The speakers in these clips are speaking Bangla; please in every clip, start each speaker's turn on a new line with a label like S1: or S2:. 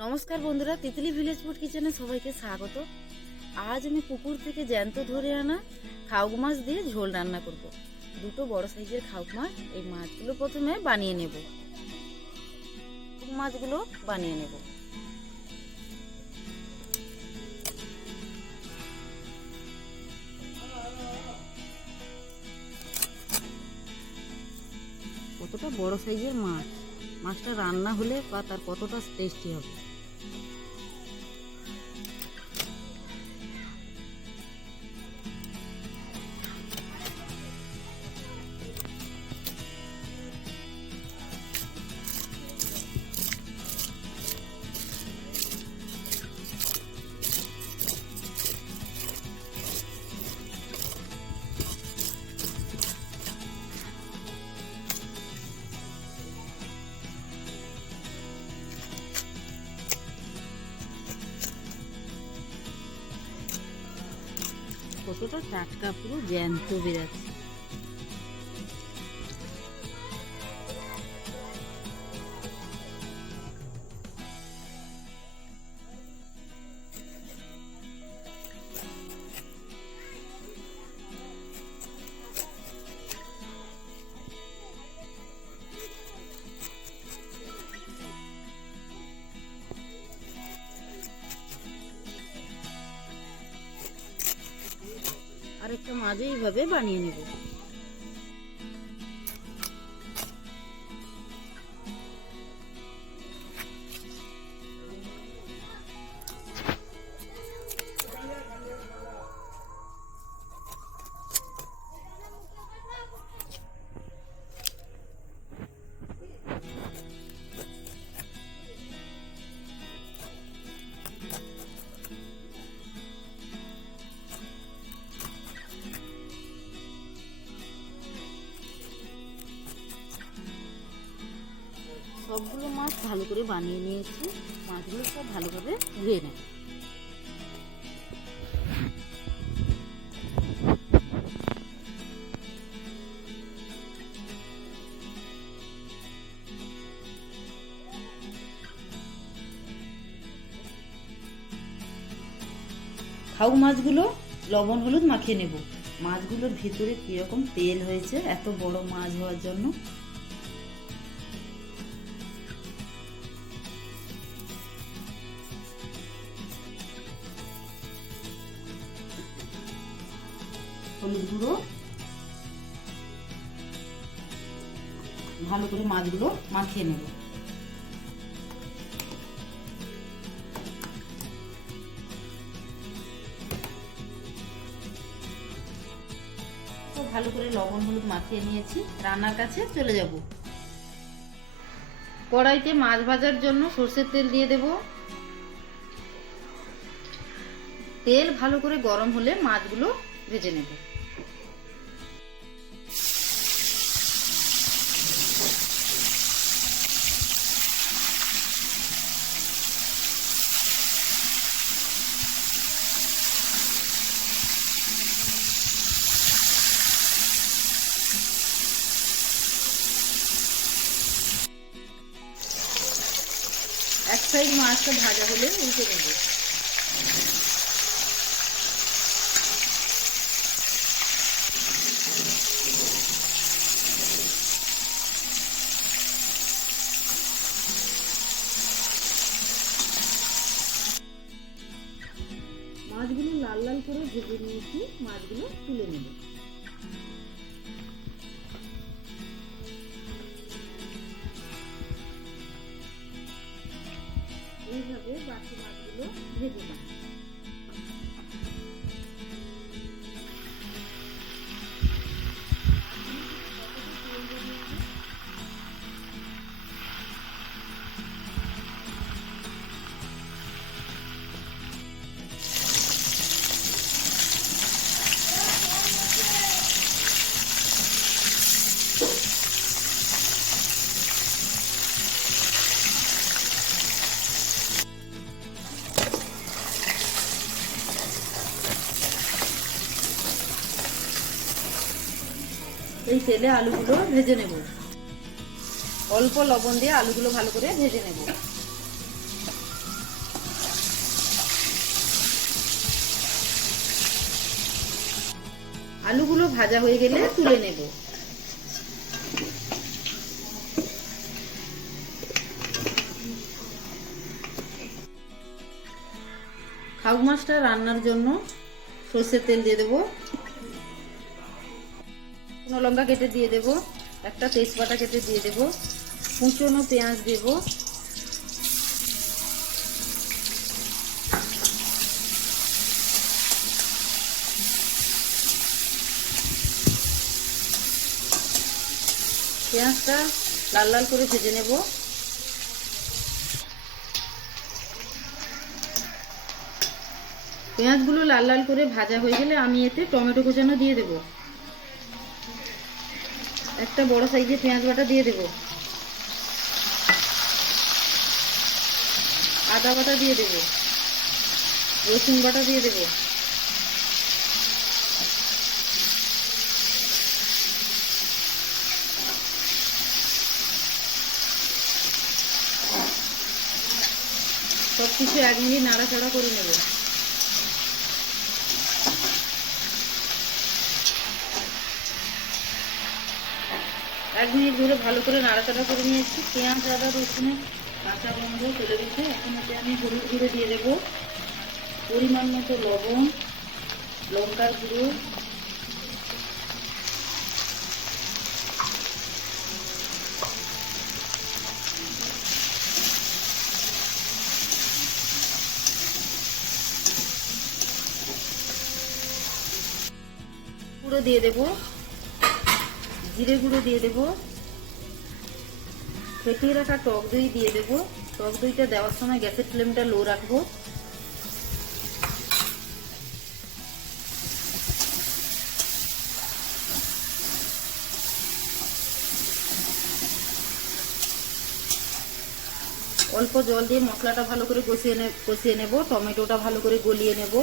S1: নমস্কার বন্ধুরা, তিতলি ভিলেজ ফুড কিচেনে সবাইকে স্বাগত। আজ আমি পুকুর থেকে জ্যান্ত ধরে আনা খাউক মাছ দিয়ে ঝোল রান্না করব। দুটো বড় সাইজের খাউক মাছ, এই মাছগুলো প্রথমে বানিয়ে নেব। মাছগুলো বানিয়ে নেব। কতটা বড় সাইজের মাছ? মাছটা রান্না হলে বা তার কতটা টেস্টি হবে? কতটা টাটকা পুরো জ্যান্ত বেরাচ্ছে। আরেকটা মাঝে এইভাবে বানিয়ে নেব। সবগুলো মাছ ভালো করে বানিয়ে নিয়েছি। মাছগুলো সব ভালোভাবে ধুয়ে নেব। খাউ মাছগুলো লবণ হলুদ মাখিয়ে নেব। মাছগুলোর ভিতরে কীরকম তেল হয়েছে, এত বড় মাছ হওয়ার জন্য। হলুদ গুঁড়ো। ভালো করে মাছগুলো মাখিয়ে নেব। ভালো করে লবণ হলুদ মাখিয়ে নিয়েছি। রান্নার কাছে চলে যাব। কড়াইতে মাছ ভাজার জন্য সর্ষের তেল দিয়ে দেব। তেল ভালো করে গরম হলে মাছগুলো ভেজে নেব। মাছটা ভাজা হলে উল্টে দেবো মাছগুলো লাল লাল করে ভেজে নিয়েছি মাছগুলো তুলে নেব। এই তেলে আলুগুলো ভেজে নেব। অল্প লবণ দিয়ে আলুগুলো ভালো করে ভেজে নেব। আলুগুলো ভাজা হয়ে গেলে তুলে নেব। খাউক মাছটা রান্নার জন্য সর্ষের তেল দিয়ে দেবো। শুকনো লঙ্কা কেটে দিয়ে দেব, একটা তেজপাতা কেটে দিয়ে দেব, কুচনো পেঁয়াজ দেব। পেঁয়াজটা লাল লাল করে ভেজে নেব। পেঁয়াজগুলো লাল লাল করে ভাজা হয়ে গেলে আমি এতে টমেটো কুচানো দিয়ে দেবো। একটা বড় সাইজের পেঁয়াজ বাটা দিয়ে দেব। আদা বাটা দিয়ে দেব। রসুন বাটা দিয়ে দেব। সব কিছু এক মিনিট নাড়াচাড়া করে নেব। এক মিনিট ধরে ভালো করে নাড়াচাড়া করে নিয়েছি। পেঁয়াজ, আদা রসুনের কাঁচা গন্ধ চলে গেছে এখন এতে আমি হলুদ গুঁড়ো দিয়ে দেব। পরিমাণ মতো লবণ, লঙ্কার গুঁড়ো। গুঁড়ো দিয়ে দেবো। জিরে গুঁড়ো দিয়ে দেব। ফেটিয়ে রাখা টক দই দিয়ে দেব। টক দইটা দেওয়ার সময় গ্যাসের ফ্লেমটা লো রাখব। অল্প জল দিয়ে মশলাটা ভালো করে কষিয়ে কষিয়ে নেব। টমেটোটা ভালো করে গলিয়ে নেব।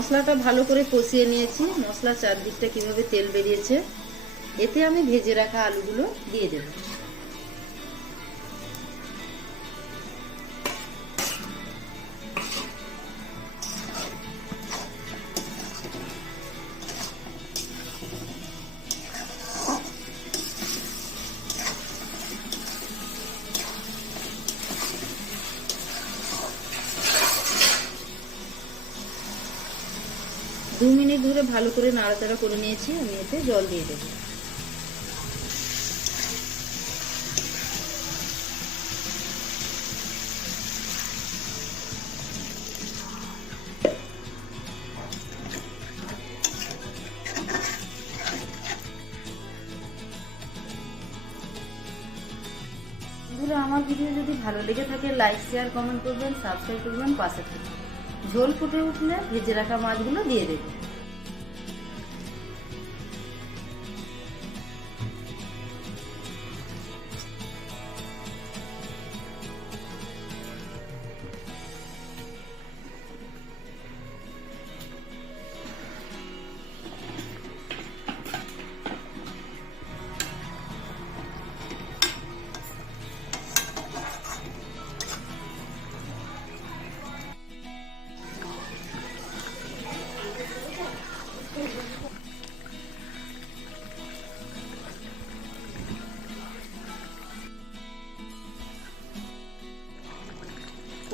S1: মশলাটা ভালো করে কষিয়ে নিয়েছি। মশলা চারদিকটা কীভাবে তেল বেরিয়েছে, এতে আমি ভেজে রাখা আলুগুলো দিয়ে দেব। দু মিনিট ধরে ভালো করে নাড়াচাড়া করে নিয়েছি, আমি এতে জল দিয়ে দেবো। আমার ভিডিও যদি ভালো লেগে থাকে, লাইক, শেয়ার, কমেন্ট করবেন, সাবস্ক্রাইব করবেন, পাশে থাকবেন। ঝোল ফুটে উঠলে ভেজে রাখা মাছগুলো দিয়ে দেবে।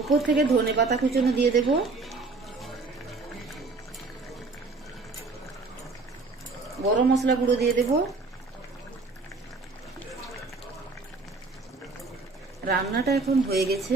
S1: উপর থেকে ধনে পাতা কুচনো দিয়ে দেব। গরম মশলা গুঁড়ো দিয়ে দেব। রান্নাটা এখন হয়ে গেছে।